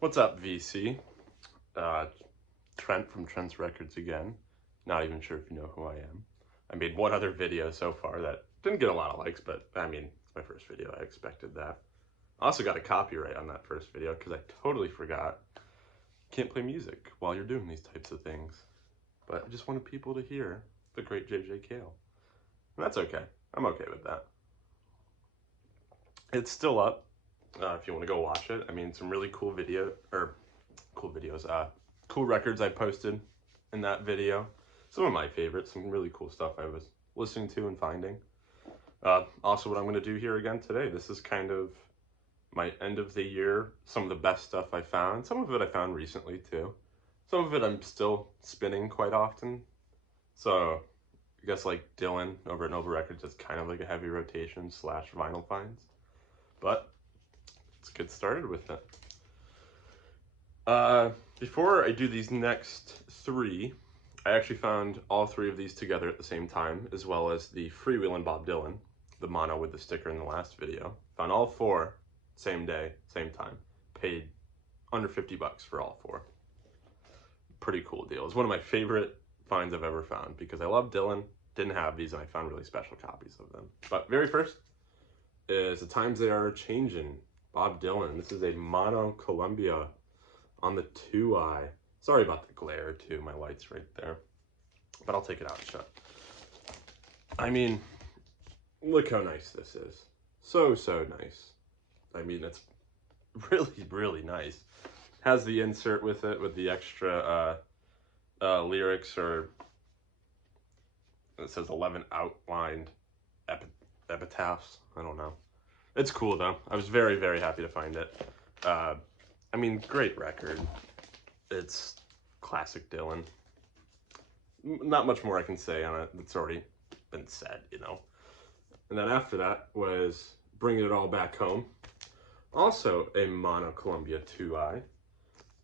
What's up, VC? Uh, Trent from Trent's Records again. Not even sure if you know who I am. I made one other video so far that didn't get a lot of likes, but I mean, it's my first video. I expected that. I also got a copyright on that first video because I totally forgot. Can't play music while you're doing these types of things. But I just wanted people to hear the great JJ Cale. And that's okay. I'm okay with that. It's still up. If you want to go watch it. I mean, some really cool cool records I posted in that video. Some of my favorites, some really cool stuff I was listening to and finding. Also, what I'm going to do here again today, this is kind of my end of the year, some of the best stuff I found. Some of it I found recently too. Some of it I'm still spinning quite often. So I guess like Dylan over at Nova Records, it's kind of like a heavy rotation / vinyl finds. But let's get started with it. Before I do these next three, I actually found all three of these together at the same time, as well as the Freewheelin' Bob Dylan, the mono with the sticker in the last video. Found all four, same day, same time. Paid under 50 bucks for all four. Pretty cool deal. It's one of my favorite finds I've ever found because I love Dylan, didn't have these, and I found really special copies of them. But very first is The Times They Are Changin', Bob Dylan. This is a mono Columbia on the 2i. Sorry about the glare too, my light's right there. But I'll take it out and shut. I mean, look how nice this is. So nice. I mean, it's really, really nice. Has the insert with it with the extra lyrics, or it says 11 outlined epitaphs. I don't know. It's cool though. I was very, very happy to find it. I mean, great record. It's classic Dylan. Not much more I can say on it. It's already been said, you know. And then after that was Bringing It All Back Home. Also a mono Columbia 2i.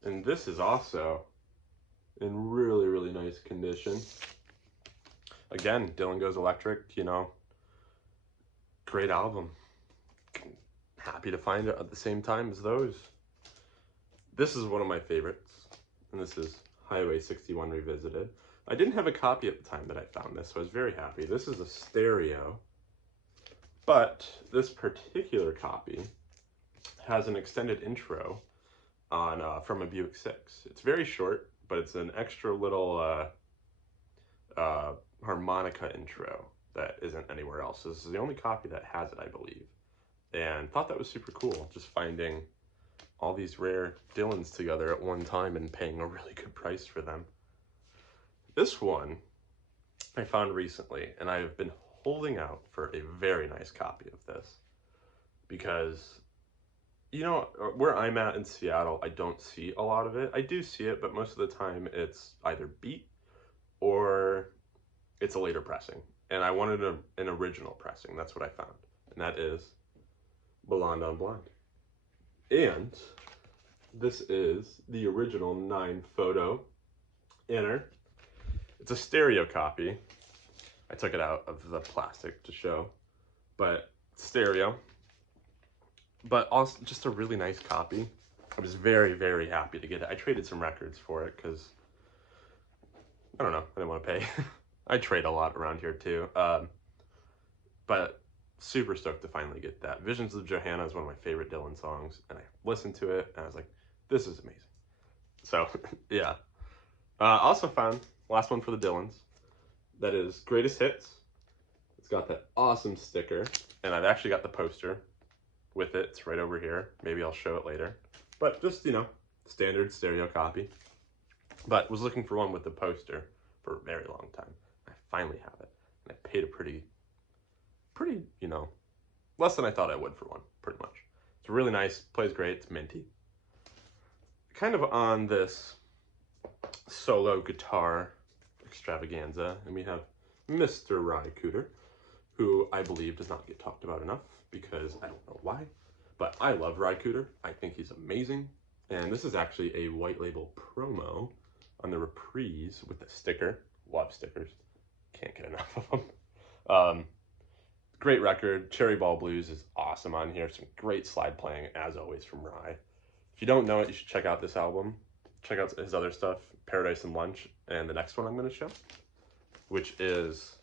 And this is also in really, really nice condition. Again, Dylan Goes Electric, you know. Great album. Happy to find it at the same time as those. This is one of my favorites, and this is Highway 61 Revisited. I didn't have a copy at the time that I found this, so I was very happy. This is a stereo, but this particular copy has an extended intro on from a Buick 6. It's very short, but it's an extra little harmonica intro that isn't anywhere else. So this is the only copy that has it, I believe, and thought that was super cool, just finding all these rare Dylans together at one time and paying a really good price for them. This one I found recently, and I have been holding out for a very nice copy of this because, you know, where I'm at in Seattle, I don't see a lot of it. I do see it, but most of the time it's either beat or it's a later pressing. And I wanted an original pressing. That's what I found. And that is Blonde on Blonde. And this is the original 9 photo inner. It's a stereo copy. I took it out of the plastic to show, but stereo. But also just a really nice copy. I was very, very happy to get it. I traded some records for it because, I don't know, I didn't want to pay. I trade a lot around here too. But super stoked to finally get that. Visions of Johanna is one of my favorite Dylan songs, and I listened to it and I was like, this is amazing. So yeah. Also found last one for the Dylans, that is Greatest Hits. It's got that awesome sticker, and I've actually got the poster with it. It's right over here. Maybe I'll show it later, but just, you know, standard stereo copy. But was looking for one with the poster for a very long time. I finally have it, and I paid a pretty, you know, less than I thought I would for one, pretty much. It's really nice, plays great, it's minty. Kind of on this solo guitar extravaganza, and we have Mr. Cooder, who I believe does not get talked about enough because I don't know why, but I love Cooder. I think he's amazing, and this is actually a white label promo on the Reprise with a sticker. Love stickers, can't get enough of them. Great record. Cherry Ball Blues is awesome on here. Some great slide playing, as always, from Rye. If you don't know it, you should check out this album. Check out his other stuff, Paradise and Lunch, and the next one I'm going to show, which is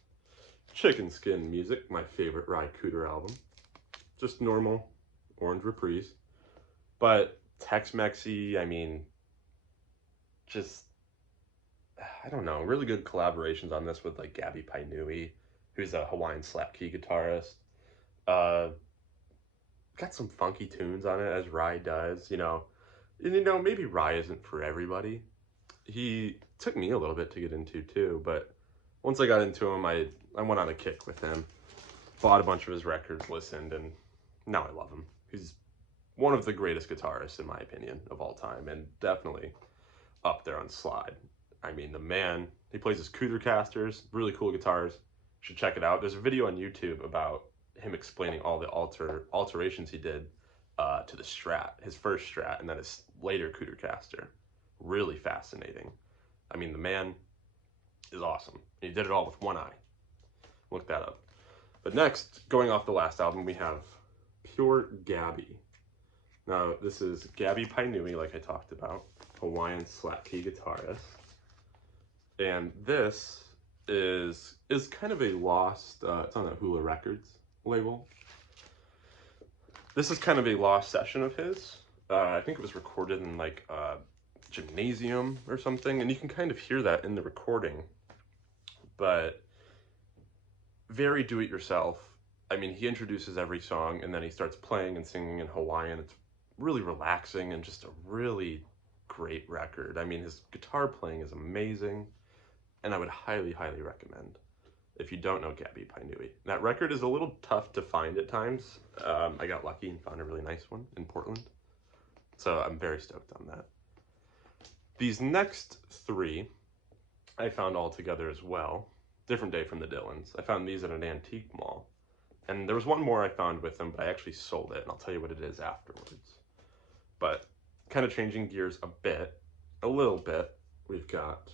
Chicken Skin Music, my favorite Cooder album. Just normal Orange Reprise, but Tex-Mexy, I mean, just, I don't know, really good collaborations on this with like Gabby Painui, who's a Hawaiian slap key guitarist. Got some funky tunes on it, as Rye does, you know. And you know, maybe Rye isn't for everybody. He took me a little bit to get into too, but once I got into him, I went on a kick with him. Bought a bunch of his records, listened, and now I love him. He's one of the greatest guitarists, in my opinion, of all time, and definitely up there on slide. I mean, the man, he plays his Cooder casters, really cool guitars. You should check it out. There's a video on YouTube about him explaining all the alterations he did to the Strat, his first Strat, and then his later Cooder caster. Really fascinating. I mean, the man is awesome. He did it all with one eye. Look that up. But next, going off the last album, we have Pure Gabby. Now, this is Gabby Painui, like I talked about, Hawaiian slap key guitarist. And this is kind of a lost, it's on the Hula Records label. This is kind of a lost session of his. I think it was recorded in like a gymnasium or something, and you can kind of hear that in the recording. But very do-it-yourself. I mean, he introduces every song, and then he starts playing and singing in Hawaiian. It's really relaxing and just a really great record. I mean, his guitar playing is amazing, and I would highly, highly recommend if you don't know Gabby Painui. That record is a little tough to find at times. I got lucky and found a really nice one in Portland, so I'm very stoked on that. These next three I found all together as well. Different day from the Dylans. I found these at an antique mall. And there was one more I found with them, but I actually sold it, and I'll tell you what it is afterwards. But kind of changing gears a little bit, we've got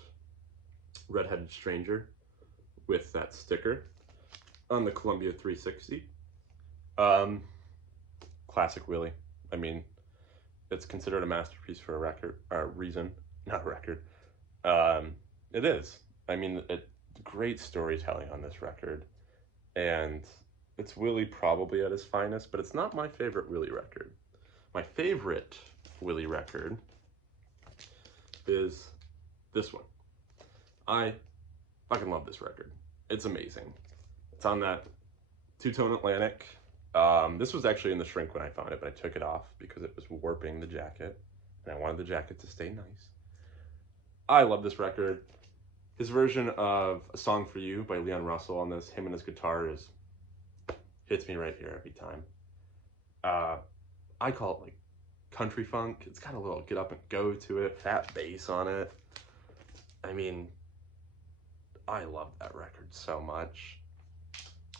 Redheaded Stranger with that sticker on the Columbia 360. Classic Willie. I mean, it's considered a masterpiece for a record, or a reason, not a record. It is. I mean, great storytelling on this record, and it's Willie probably at his finest, but it's not my favorite Willie record. My favorite Willie record is this one. I fucking love this record. It's amazing. It's on that two-tone Atlantic. This was actually in the shrink when I found it, but I took it off because it was warping the jacket, and I wanted the jacket to stay nice. I love this record. His version of A Song for You by Leon Russell on this, him and his guitar, hits me right here every time. I call it like country funk. It's got a little get up and go to it, fat bass on it. I mean, I love that record so much.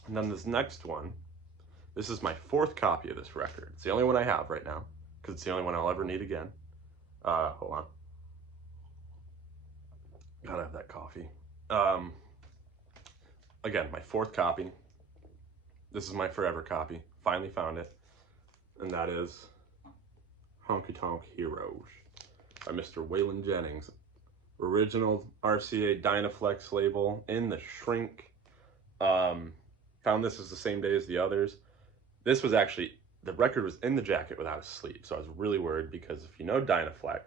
And then this next one, this is my 4th copy of this record. It's the only one I have right now, because it's the only one I'll ever need again. Hold on. Gotta have that coffee. Again, my 4th copy. This is my forever copy. Finally found it. And that is Honky Tonk Heroes by Mr. Waylon Jennings. Original RCA Dynaflex label in the shrink. Found this is the same day as the others. This was actually, the record was in the jacket without a sleeve, so I was really worried because if you know Dynaflex,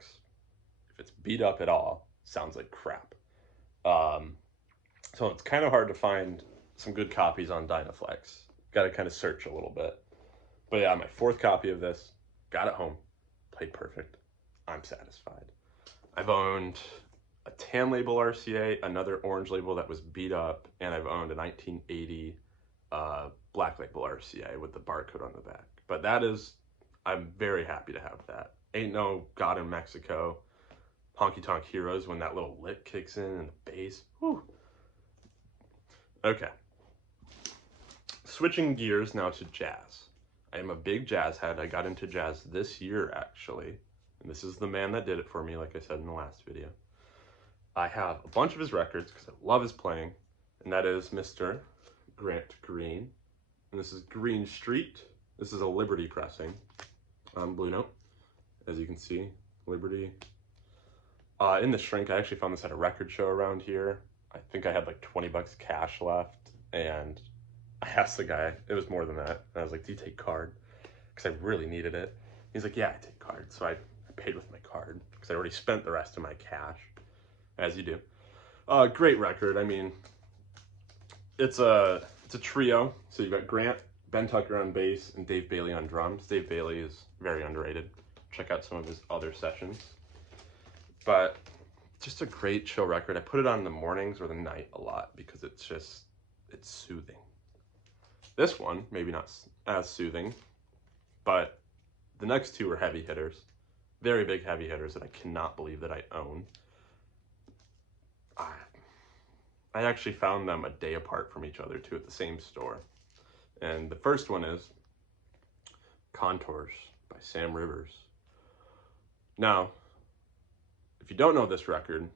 if it's beat up at all, sounds like crap. So it's kind of hard to find some good copies on Dynaflex. Got to kind of search a little bit. But yeah, my 4th copy of this, got it home, played perfect. I'm satisfied. I've owned a tan label RCA, another orange label that was beat up, and I've owned a 1980 black label RCA with the barcode on the back. But that is, I'm very happy to have that. Ain't No God in Mexico, Honky Tonk Heroes, when that little lick kicks in and the bass. Whew. Okay. Switching gears now to jazz. I am a big jazz head. I got into jazz this year, actually. And this is the man that did it for me, like I said in the last video. I have a bunch of his records because I love his playing. And that is Mr. Grant Green. And this is Green Street. This is a Liberty pressing on Blue Note. as you can see, Liberty. In the shrink, I actually found this at a record show around here. I think I had like 20 bucks cash left, and I asked the guy, it was more than that, and I was like, do you take card? Because I really needed it. He's like, yeah, I take card. So I paid with my card, because I already spent the rest of my cash, as you do. Great record. I mean, it's a trio. So you've got Grant, Ben Tucker on bass, and Dave Bailey on drums. Dave Bailey is very underrated. Check out some of his other sessions. But just a great chill record. I put it on in the mornings or the night a lot because it's soothing. This one, maybe not as soothing, but the next two are heavy hitters. Very big heavy hitters that I cannot believe that I own. I actually found them a day apart from each other too at the same store. And the first one is Contours by Sam Rivers. Now, if you don't know this record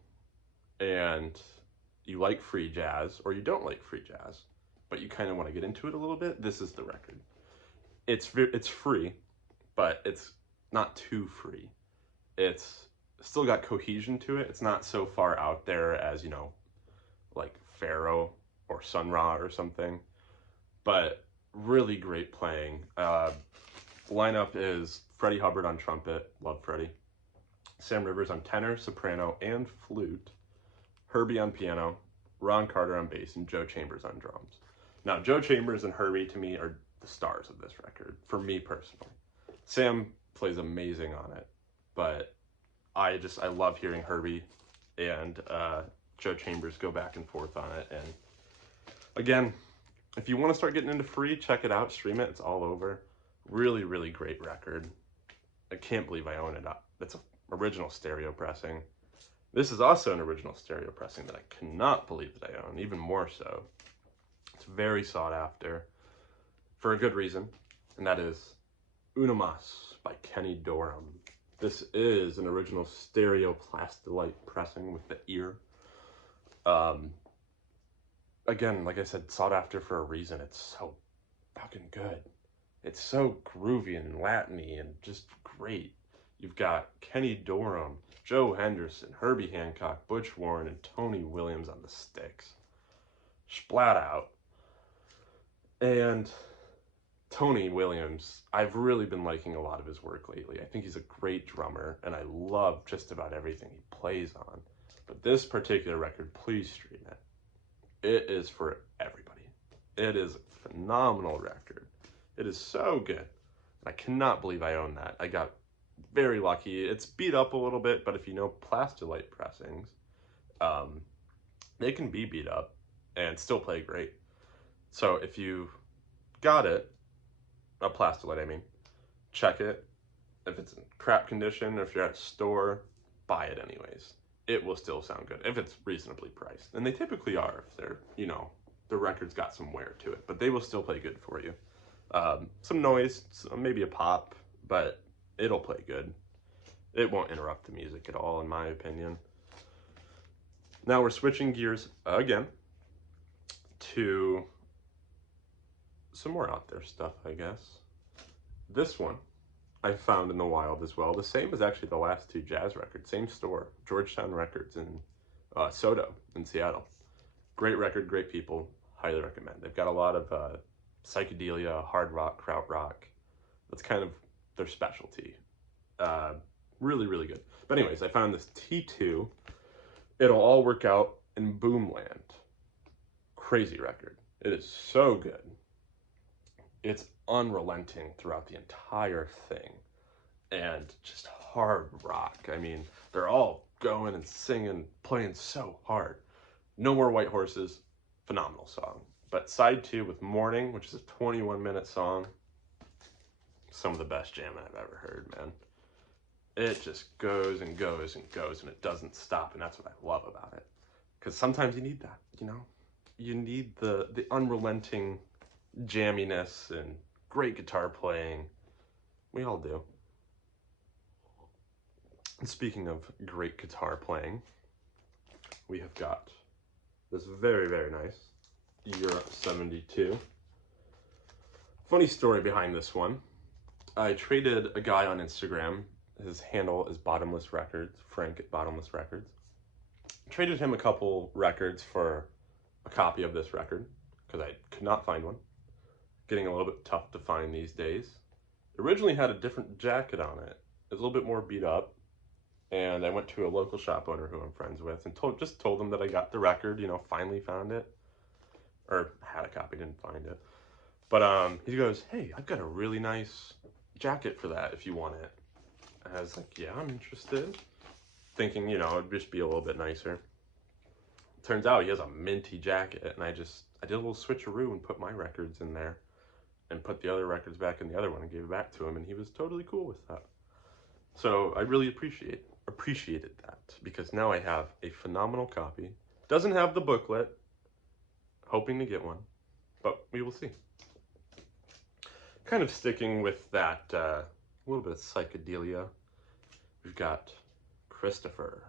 and you like free jazz, or you don't like free jazz, but you kind of want to get into it a little bit, this is the record. It's free, but it's not too free. It's still got cohesion to it. It's not so far out there as, you know, like Pharaoh or Sun Ra or something, but really great playing. The lineup is Freddie Hubbard on trumpet, love Freddie. Sam Rivers on tenor, soprano, and flute. Herbie on piano, Ron Carter on bass, and Joe Chambers on drums. Now, Joe Chambers and Herbie, to me, are the stars of this record, for me personally. Sam plays amazing on it, but I love hearing Herbie and Joe Chambers go back and forth on it. And again, if you want to start getting into free, check it out, stream it, it's all over. Really, really great record. I can't believe I own it. It's an original stereo pressing. This is also an original stereo pressing that I cannot believe that I own, even more so. It's very sought after for a good reason, and that is Una Mas by Kenny Dorham. This is an original stereo plastilite pressing with the ear. Again, like I said, sought after for a reason. It's so fucking good. It's so groovy and Latin-y and just great. You've got Kenny Dorham, Joe Henderson, Herbie Hancock, Butch Warren, and Tony Williams on the sticks. Splat out. And Tony Williams, I've really been liking a lot of his work lately. I think he's a great drummer, and I love just about everything he plays on. But this particular record, please stream it. It is for everybody. It is a phenomenal record. It is so good. And I cannot believe I own that. I got very lucky. It's beat up a little bit, but if you know plastilite pressings, they can be beat up and still play great. So if you got it, a plastilite, I mean, check it. If it's in crap condition, or if you're at a store, buy it anyways. It will still sound good if it's reasonably priced. And they typically are if they're, you know, the record's got some wear to it, but they will still play good for you. Some noise, maybe a pop, but it'll play good. It won't interrupt the music at all, in my opinion. Now we're switching gears again to some more out there stuff, I guess. This one I found in the wild as well. The same as actually the last two jazz records. Same store, Georgetown Records in Soto in Seattle. Great record, great people. Highly recommend. They've got a lot of psychedelia, hard rock, krautrock. That's kind of their specialty. Really, really good. But anyways, I found this T2. It'll All Work Out in Boomland. Crazy record. It is so good. It's unrelenting throughout the entire thing. And just hard rock. I mean, they're all going and singing, playing so hard. No More White Horses. Phenomenal song. But side 2 with Morning, which is a 21-minute song. Some of the best jamming I've ever heard, man. It just goes and goes and goes, and it doesn't stop, and that's what I love about it. Because sometimes you need that, you know? You need the unrelenting jamminess and great guitar playing. We all do. And speaking of great guitar playing, we have got this very, very nice Euro 72. Funny story behind this one. I traded a guy on Instagram His handle is Bottomless Records, Frank at Bottomless Records. Traded him a couple records for a copy of this record because I could not find one. Getting a little bit tough to find these days. It originally had a different jacket on it. It was a little bit more beat up. And I went to a local shop owner who I'm friends with and just told him that I got the record, you know, finally found it. Or had a copy, didn't find it. But he goes, hey, I've got a really nice jacket for that if you want it. And I was like, yeah, I'm interested. Thinking, you know, it'd just be a little bit nicer. Turns out he has a minty jacket, and I did a little switcheroo and put my records in there and put the other records back in the other one and gave it back to him, and he was totally cool with that. So I really appreciated that, because now I have a phenomenal copy. Doesn't have the booklet. Hoping to get one, but we will see. Kind of sticking with that little bit of psychedelia, we've got Christopher.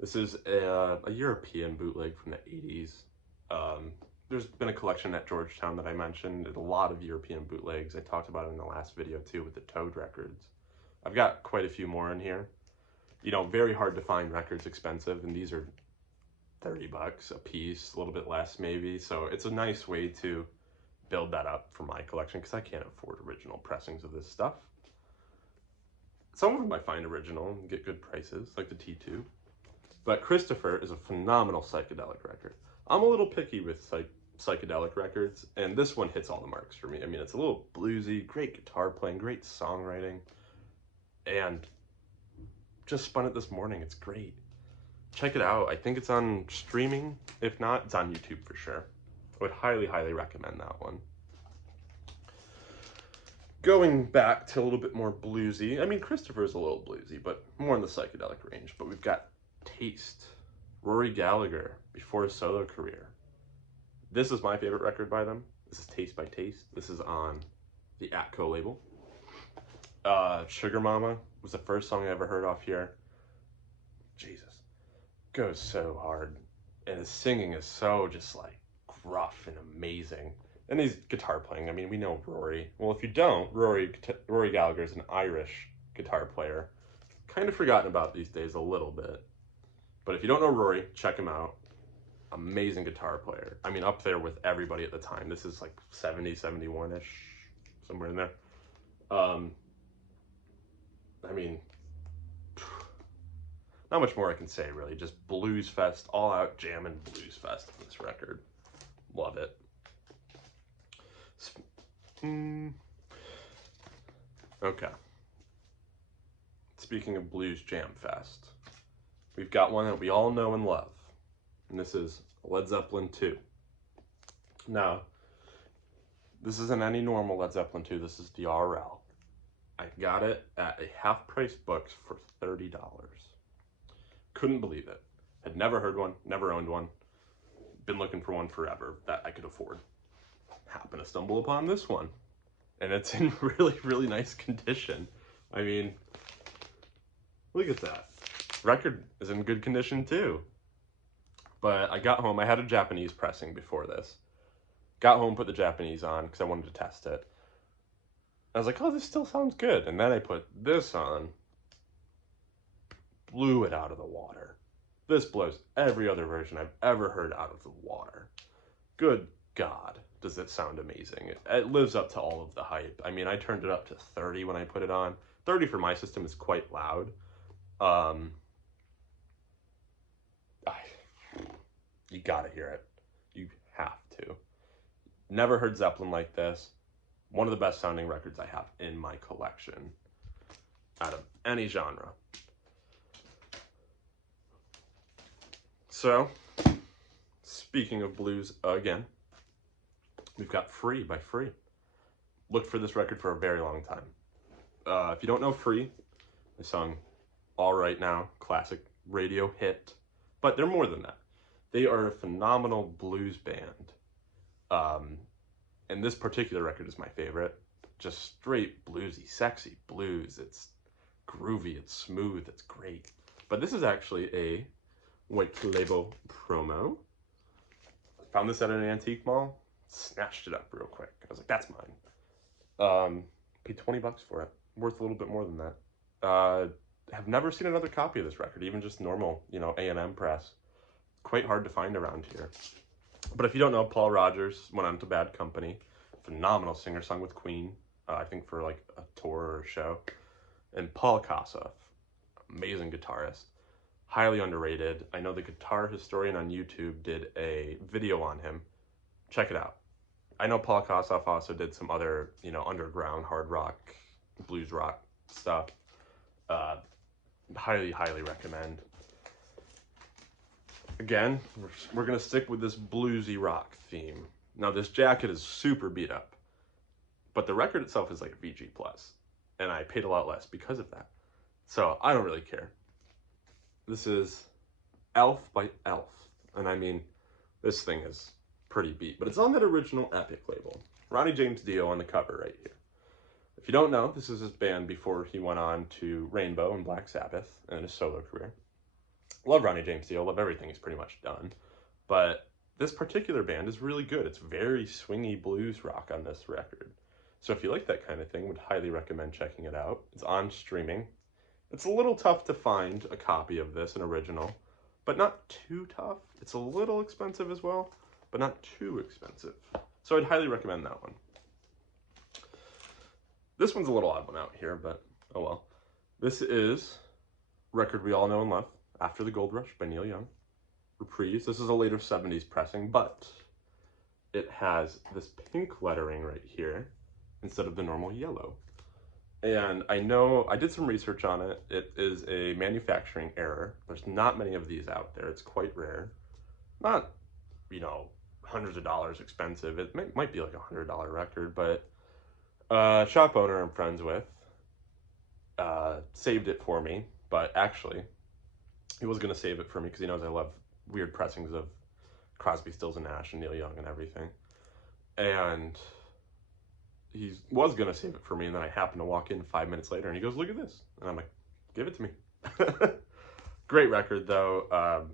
This is a European bootleg from the 80s. There's been a collection at Georgetown that I mentioned. There's a lot of European bootlegs. I talked about it in the last video too with the Toad records. I've got quite a few more in here. You know, very hard to find records, expensive, and these are $30 a piece, a little bit less maybe. So it's a nice way to build that up for my collection because I can't afford original pressings of this stuff. Some of them I find original and get good prices, like the T2. But Christopher is a phenomenal psychedelic record. I'm a little picky with psychedelic records, and this one hits all the marks for me. I mean, it's a little bluesy, great guitar playing, great songwriting, and just spun it this morning. It's great. Check it out. I think it's on streaming. If not, it's on YouTube for sure. I would highly, highly recommend that one. Going back to a little bit more bluesy. I mean, Christopher's a little bluesy, but more in the psychedelic range. But we've got Taste. Rory Gallagher, before his solo career. This is my favorite record by them. This is Taste by Taste. This is on the Atco label. Sugar Mama was the first song I ever heard off here. Jesus. Goes so hard, and his singing is so just like gruff and amazing, and his guitar playing, I mean, we know Rory. Well, if you don't, Rory Gallagher is an Irish guitar player, kind of forgotten about these days a little bit, but if you don't know Rory, check him out. Amazing guitar player. I mean, up there with everybody at the time. This is like 70, 71-ish, somewhere in there. I mean, not much more I can say, really. Just blues fest, all out jamming blues fest on this record. Love it. Okay. Speaking of blues jam fest, we've got one that we all know and love, and this is Led Zeppelin II. Now, this isn't any normal Led Zeppelin II. This is the RL. I got it at a half-price books for $30. Couldn't believe it. Had never heard one, never owned one. Been looking for one forever that I could afford. Happened to stumble upon this one. And it's in really, really nice condition. I mean, look at that. Record is in good condition too. But I got home, I had a Japanese pressing before this. Got home, put the Japanese on because I wanted to test it. I was like, oh, this still sounds good. And then I put this on. Blew it out of the water. This blows every other version I've ever heard out of the water. Good God, does it sound amazing. It lives up to all of the hype. I mean, I turned it up to 30 when I put it on. 30 for my system is quite loud. You gotta hear it. You have to. Never heard Zeppelin like this. One of the best sounding records I have in my collection out of any genre. So, speaking of blues again, we've got Free by Free. Looked for this record for a very long time. If you don't know Free, they sung All Right Now, classic radio hit, but they're more than that. They are a phenomenal blues band. And this particular record is my favorite. Just straight bluesy, sexy blues. It's groovy, it's smooth, it's great. But this is actually a white label promo. Found this at an antique mall, snatched it up real quick. I was like, that's mine. Paid $20 for it. Worth a little bit more than that. have never seen another copy of this record, even just normal, you know, A&M press. Quite hard to find around here. But if you don't know, Paul Rodgers went on to Bad Company. Phenomenal singer, sung with Queen, I think for like a tour or a show. And Paul Kossoff, amazing guitarist, highly underrated. I know the Guitar Historian on YouTube did a video on him. Check it out. I know Paul Kossoff also did some other, you know, underground hard rock, blues rock stuff. Highly, highly recommend. Again, we're going to stick with this bluesy rock theme. Now, this jacket is super beat up, but the record itself is like a VG+, and I paid a lot less because of that. So I don't really care. This is Elf by Elf, and I mean, this thing is pretty beat, but it's on that original Epic label. Ronnie James Dio on the cover right here. If you don't know, this is his band before he went on to Rainbow and Black Sabbath and his solo career. Love Ronnie James Dio, love everything he's pretty much done, but this particular band is really good. It's very swingy blues rock on this record. So if you like that kind of thing, would highly recommend checking it out. It's on streaming. It's a little tough to find a copy of this, an original, but not too tough. It's a little expensive as well, but not too expensive. So I'd highly recommend that one. This one's a little odd one out here, but oh well. This is a record we all know and love, After the Gold Rush by Neil Young. Reprise. This is a later 70s pressing, but it has this pink lettering right here instead of the normal yellow. And I know, I did some research on it. It is a manufacturing error. There's not many of these out there. It's quite rare. Not, you know, hundreds of dollars expensive. It might be like a $100 record, but shop owner I'm friends with saved it for me. But actually, he was going to save it for me because he knows I love weird pressings of Crosby, Stills and Nash and Neil Young and everything. And he was going to save it for me, and then I happened to walk in 5 minutes later, and he goes, look at this. And I'm like, give it to me. Great record, though.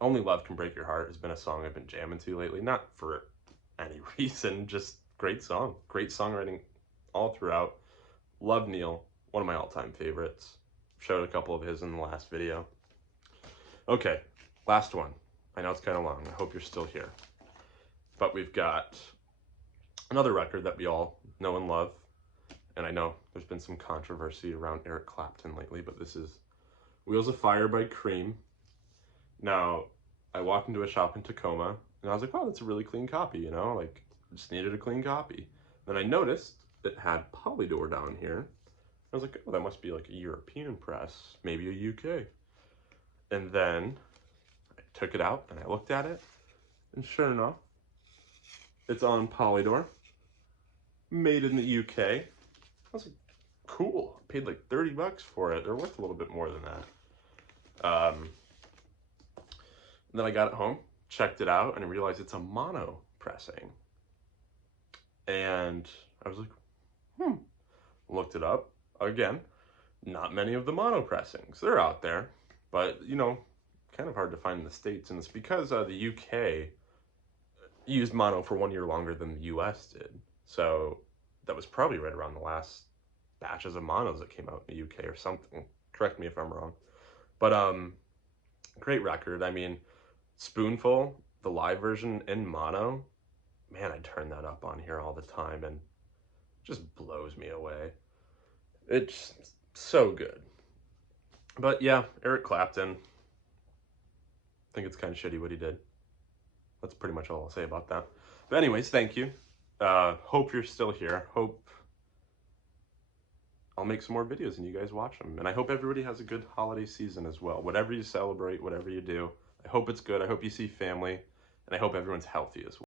Only Love Can Break Your Heart has been a song I've been jamming to lately. Not for any reason, just great song. Great songwriting all throughout. Love Neil, one of my all-time favorites. Showed a couple of his in the last video. Okay, last one. I know it's kind of long. I hope you're still here. But we've got another record that we all know and love. And I know there's been some controversy around Eric Clapton lately, but this is Wheels of Fire by Cream. Now, I walked into a shop in Tacoma, and I was like, wow, that's a really clean copy, you know? Like, I just needed a clean copy. Then I noticed it had Polydor down here. I was like, oh, that must be like a European press, maybe a UK. And then I took it out, and I looked at it, and sure enough, it's on Polydor, made in the UK. I was like, cool. I paid like $30 for it. They're worth a little bit more than that. Then I got it home, checked it out, and I realized it's a mono pressing. And I was like, looked it up. Again, not many of the mono pressings. They're out there, but, you know, kind of hard to find in the States. And it's because the UK used mono for 1 year longer than the US did. So that was probably right around the last batches of monos that came out in the UK or something. Correct me if I'm wrong. But great record. I mean, Spoonful, the live version in mono, man, I turn that up on here all the time and it just blows me away. It's so good. But yeah, Eric Clapton, I think it's kind of shitty what he did. That's pretty much all I'll say about that. But anyways, thank you. Hope you're still here. Hope I'll make some more videos and you guys watch them. And I hope everybody has a good holiday season as well. Whatever you celebrate, whatever you do, I hope it's good. I hope you see family. And I hope everyone's healthy as well.